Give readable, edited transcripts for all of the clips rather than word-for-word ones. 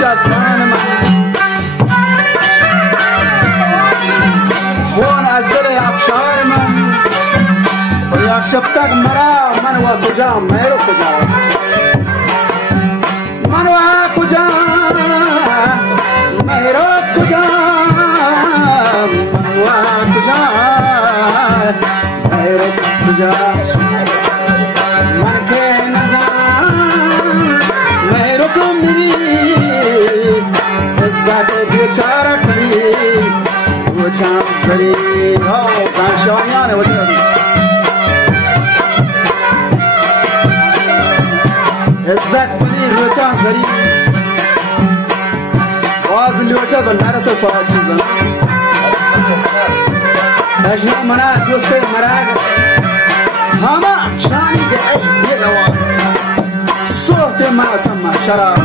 شاسان من وان از دل افشار من و یک شب تک مرا من و کجا میرو کجا من و کجا میرو کجا من و کجا میرو کجا من که نزن میرو تو میری عزت بیچاره کنی و چند زری زنشانیانه و دیاری عزت کنی و چند زری باز لیوتا بل نرسه پا چیزن تجنه منه دوسته مرگ همه شانی ده ای دیلوان صوت ماتم شراب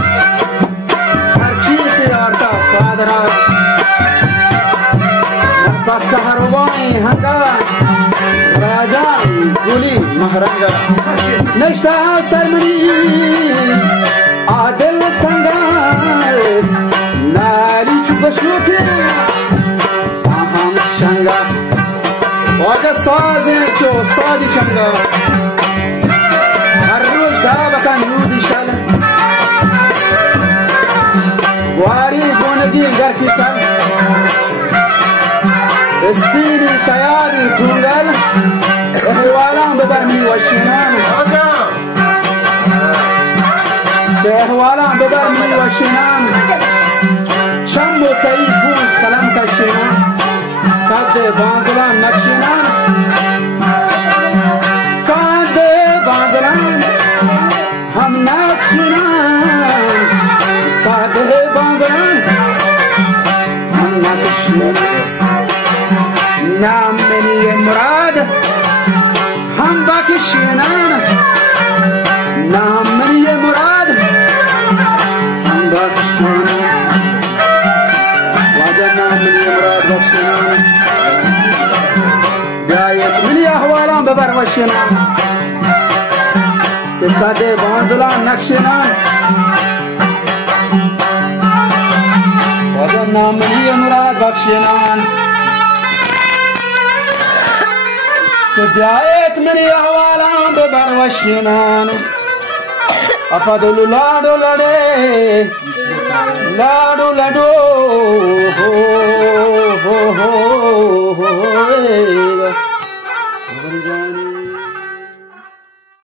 هر چیز یارتا فادرا پس کهروانی هنگا راجا گولی مهرنگا نشتا سرمنی عادل تنگا نالی چو بشنوکی آهام شنگا واجه سازه چو استادی چنگا هر روز دا بکن نودی شل واری گونگی گرکی تن استيني تياري تونغل احوالان ببرمي وشنان احوالان ببرمي وشنان شم و تایی بوز کلم کشنان قد بانزلان نکشنان قد بانزلان هم نکشنان قد بانزلان هم نکشنان نام منی مراد هم بکشنان نام منی مراد هم بکشنان واجه نام منی مراد بکشنان بیایت منی احوالان ببر وشنان کتاده بانزلان نکشنان واجه نام منی مراد بکشنان بیایت منی احوالان ببر وشنان افادلو لاڈو لڑے لاڈو لڈو ہو